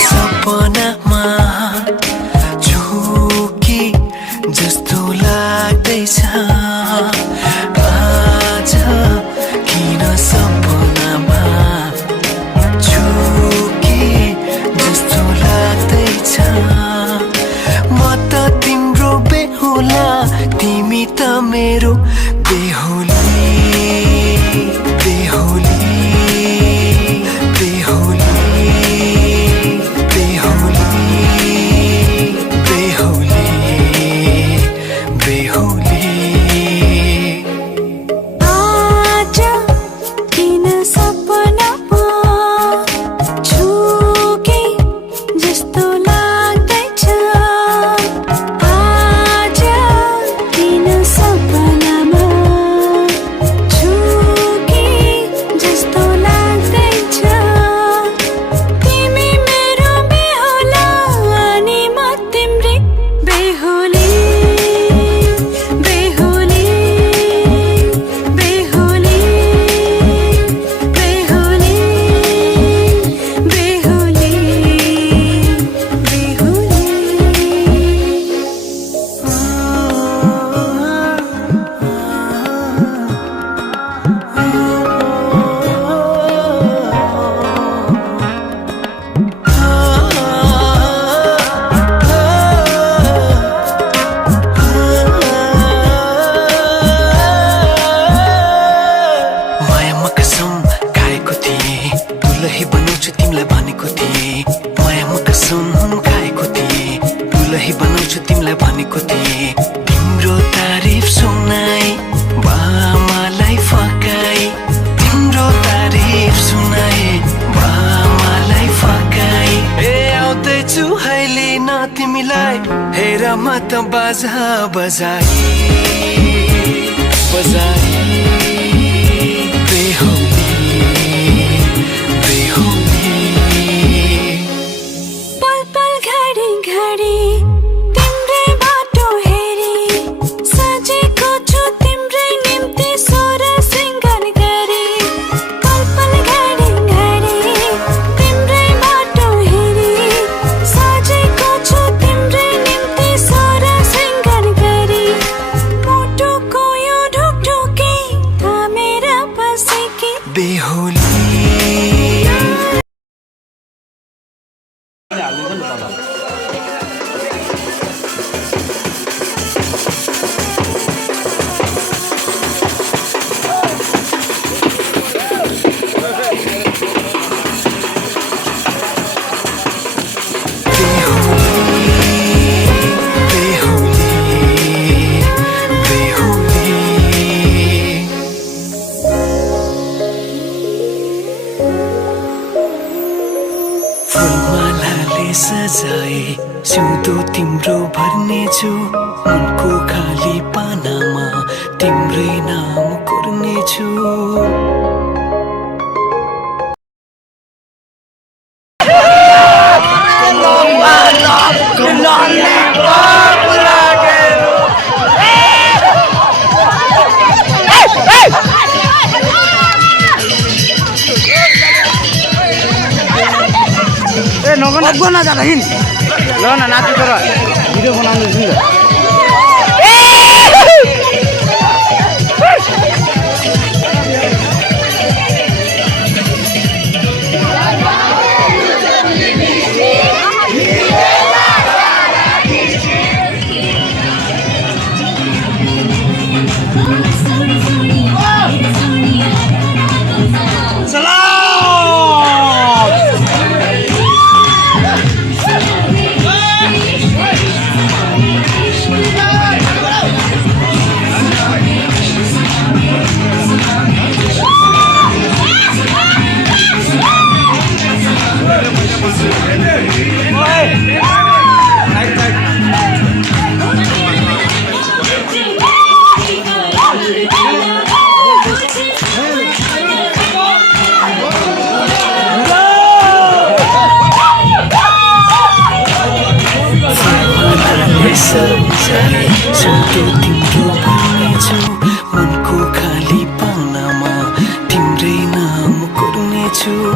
सपनामा झुकी जस्तो लाग्दैछ आज किन सपनामा झुकी जस्तो लाग्दैछ म त तिम्रो बेहुला तिमी त मेरो बेहुली बेहुली बाजा बजाई बजाई बेहुली बेहुली पल पल घडी घडी तिम्रै बाटो हेरी सजेको छु तिम्रै निम्ति सोर सिंगार गरी पल पल घडी घडी तिम्रै बाटो हेरी सजेको छु तिम्रै निम्ति सोर सिंगार गरी मुटुको यो ढुकढुकी थामेर बसेकी बेहुली सजाए सिउँदो तिम्रो भर्नेछु उनको खाली पानामा तिम्रै नाम कोर्नेछु नगन ना जाना हिन ल न नाच्नु तर भिडियो बनाउँदैछु नि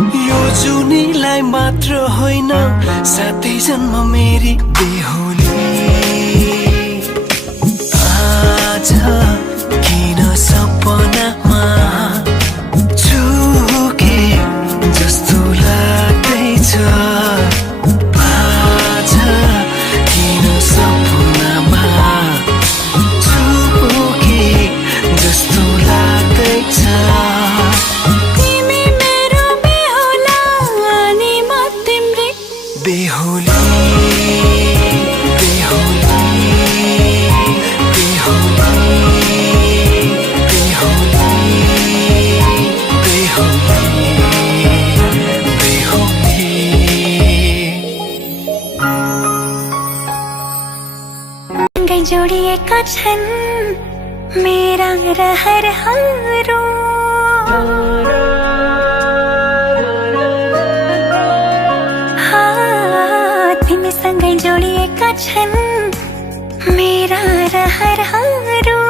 यो जुनीलाई मात्र होइन साथै जन्म मेरी बेहुली आज किन सपनामा चुके जस्तो लाग्दैछ आज किन सपनामा चुके जस्तो लाग्दैछ तिमी मेरो बेहुला अनि म तिम्रै बेहुली बेहुली सँगै जोडिएका छन् मेरा रहरहरू तिमीसँगै जोडिएका छन् मेरा रहरहरू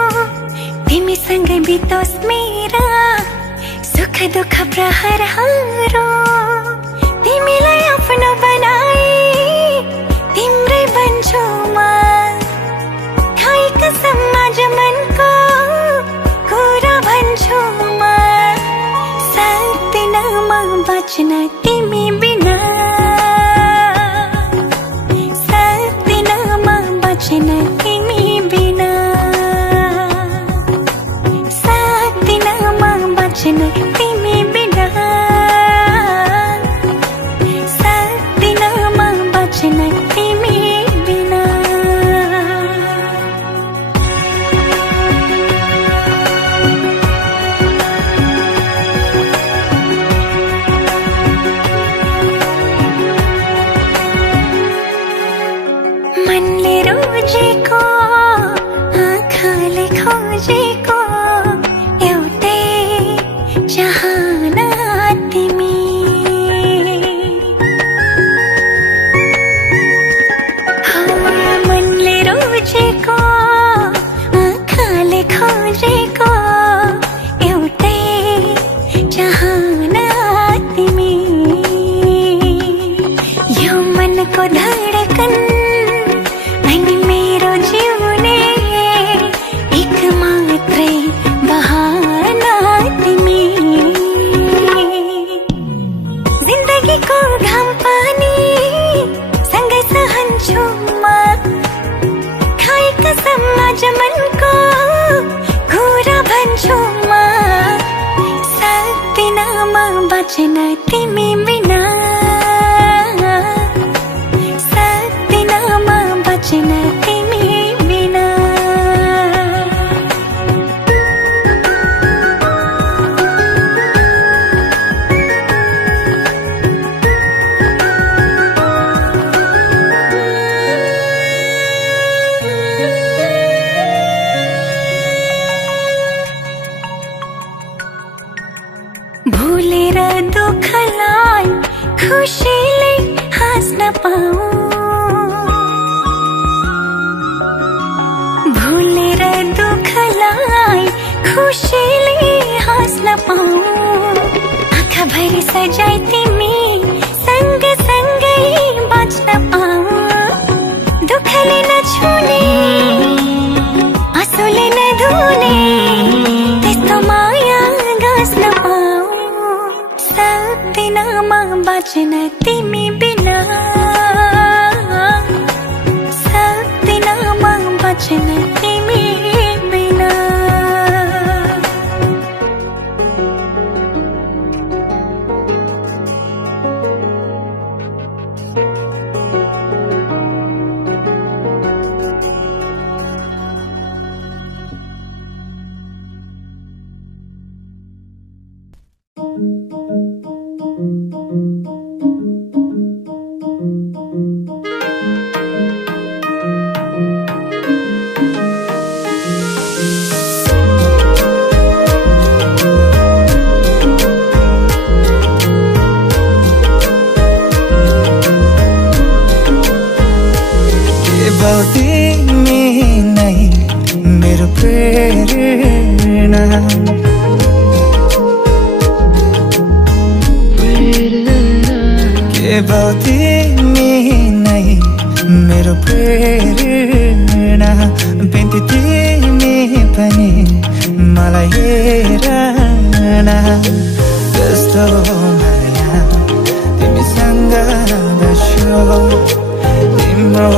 तिमीसँगै बितोस् मेरा सुख दुःख प्रहरहरू तिमीलाई आफ्नो बनाए तिम्रै बन्छु म खाइ कसम आज मनको कुरा भन्छु म सक्दिन म बच्न तिमी बिना सक्दिन म बच्न तिमी बिना सक्दिन म बच्न तिमी बिना सक्दिन म बच्न तिमी बिना मनले रोजेको आँखाले खोजेको एउटै चाहना तिमी मनले रोजेको आँखाले खोजेको एउटै चाहना तिमी यो मनको धडकन अनि मेरो जिउने एक मात्रै बहाना तिमी जिन्दगीको घाम पानी सँगै सहन्छु म खाइ कसम आज मनको कुरा भन्छु म सक्दिन म बच्न तिमी बिना सक्दिन म बच्न तिमी बिना भुलेर दुःखलाई खुसीले हाँस्न पाऊँ भुलेर दुःखलाई खुसीले हाँस्न पाऊँ आँखाभरि सजाई तिमी सँग सँगै बाँच्न पाऊँ दुःखले नछुने आँसुले नधुने त्यस्तो माया गाँस्न पाऊँ सक्दिन म बाँच्न तिमी बिना सक्दिन म बाँच्न तिमी बिना केवल तिमी नै मेरो प्रेरणा बिन्ती तिमी पनि मलाई हेर न कस्तो माया तिमीसँग बस्यो तिम्रो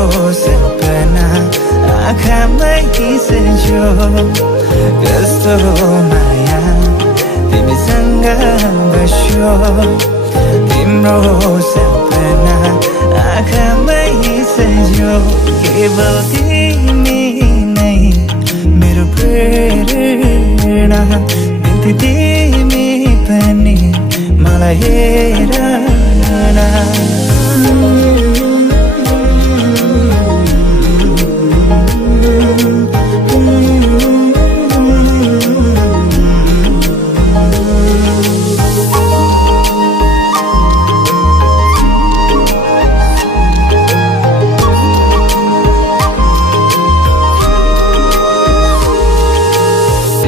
सपना आँखामै सजो कस्तो माया तिमीसँग बस्यो तिम्रो सपना आँखामै सजो केवल तिमी नै मेरो प्रेरणा बिन्ती तिमी पनि मलाई हेर न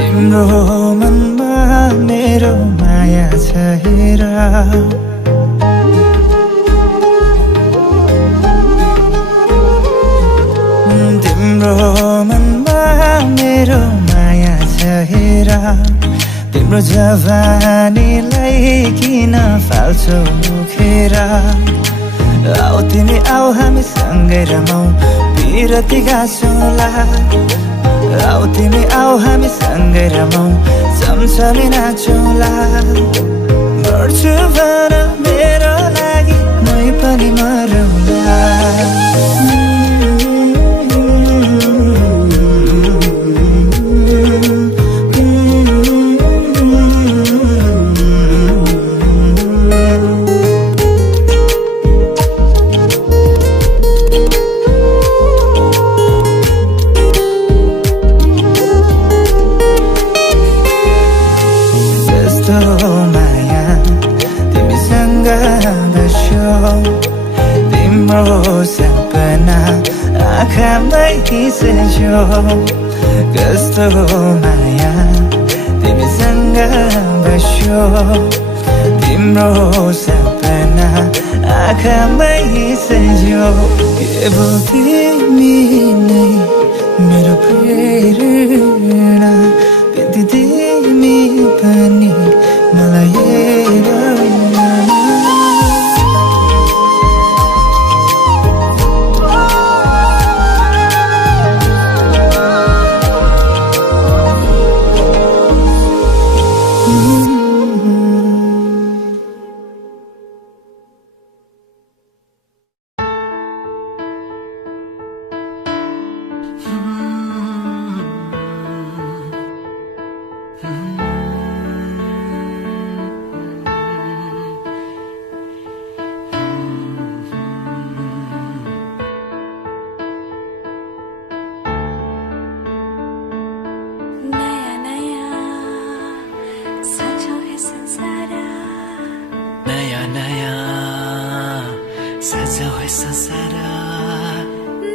तिम्रो मनमा मेरो माया छ हेर तिम्रो मनमा मेरो माया छ हेर तिम्रो जवानीलाई किन फाल्छौ मुखेर आऊ तिमी आऊ हामी सँगै रमाऊ पिरती गाँसौँला आऊ तिमी आऊ हामी सँगै रमाऊ चम्चमी नाचौँला मर्छु भन मेरो लागि मै पनि मरौँला माया तिमीसँग बस्यो तिम्रो सपना आँखामै सजो कस्तो माया तिमीसँग बस्यो तिम्रो सपना आँखामै सजो केवल तिमी नै मेरो प्रेरणा बिन्ती तिमी पनि मलाई हेर सजाऊ है संसार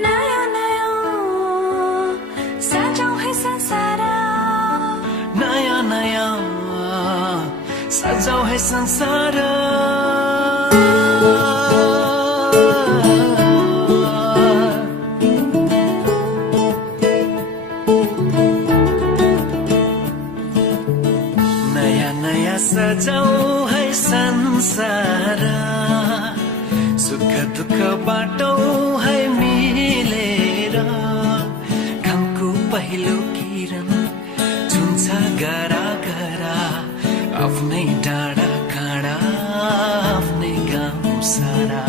नयाँ नयाँ सजाऊ है संसार नयाँ नयाँ सजाऊ है संसार नयाँ नयाँ सजाऊ है संसार सुख दुःख बाटौ है मिलेर घामको पहिलो किरण छुन्छ गरा गरा आफ्नै डाँडा काँडा आफ्नै गाउँ सारा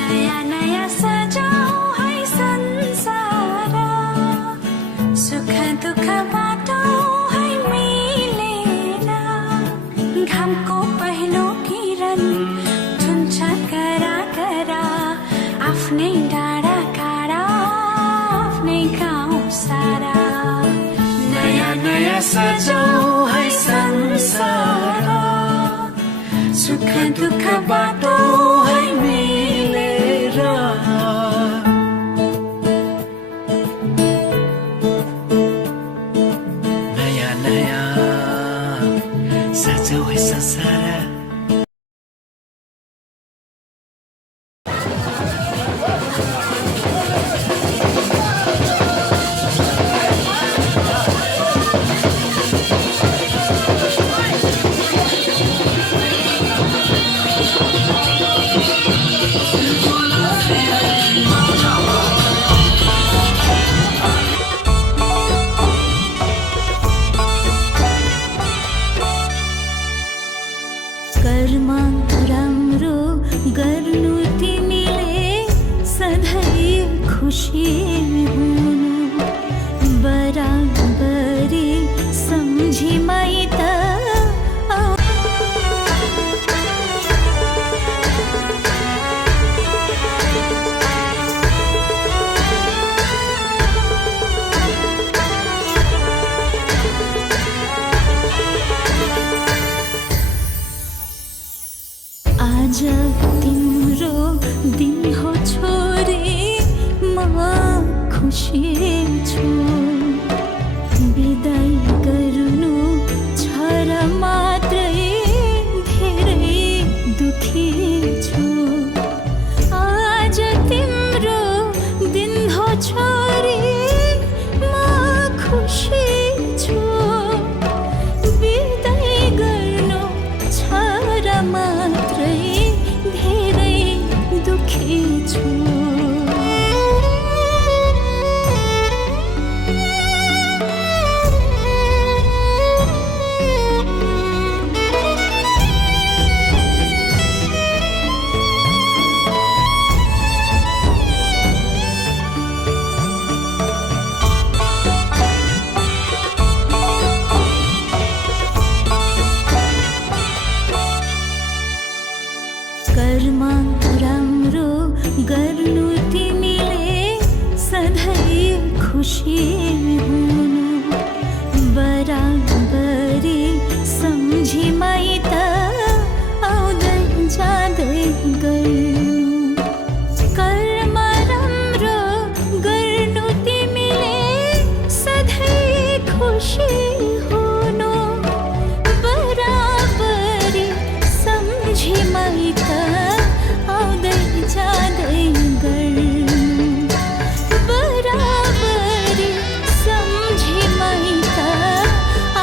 नयाँ नयाँ सजाऊ है संसार सुख दुःख बाटौ है मिलेर घामको पहिलो किरण छुन्छ गरा गरा आफ्नै डाँडा काँडा आफ्नै गाउँ सारा नयाँ नयाँ सजाऊ है संसार सुख दुःख बाटो है मिलेर नयाँ नयाँ सजाऊ है संसार राम्रो गर्नु तिमीले सधैँ खुसी हुनु बराबरी सम्झी माइत आज तिम्रो दिन हो छोरी म खुसी छु बिदाई गर्नु छ र मात्रै धेरै दुखी छु आज तिम्रो दिन हो छोरी म खुसी छु बिदाई गर्नु छ र मात्रै धेरै दुखी छु कर्म राम्रो गर्नु तिमीले सधैँ खुसी हुनु बराबरी सम्झी माइत आउँदै जाँदै गर्नु कर्म राम्रो गर्नु तिमीले सधैँ खुसी हुनु बराबरी सम्झी माइत आउँदै जाँदै गर्नु बराबरी सम्झी माइत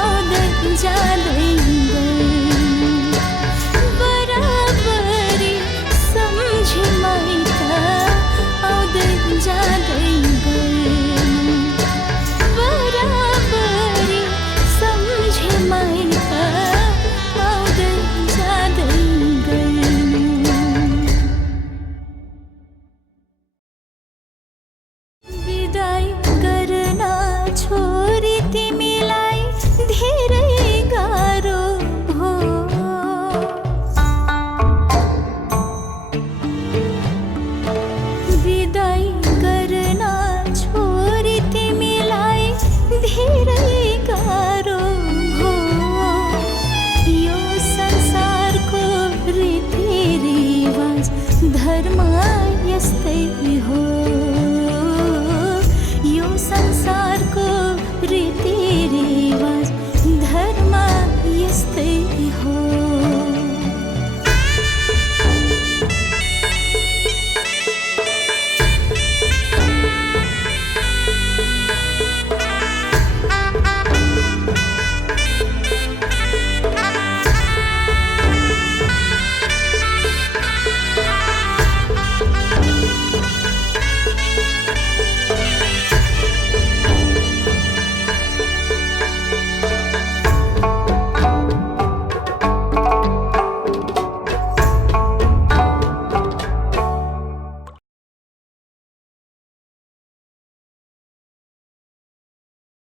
आउँदै जाँदै गर्नु बराबरी सम्झी माइत आउँदै जाँदै गर्नु बराबरी सम्झी माइत आउँदै जाँदै गर्नु बिदाई गर्न छोरी तिमीलाई धेरै गाह्रो हो बिदाई गर्न छोरी तिमीलाई धेरै गाह्रो हो यो संसारको रीतिरिवाज धर्म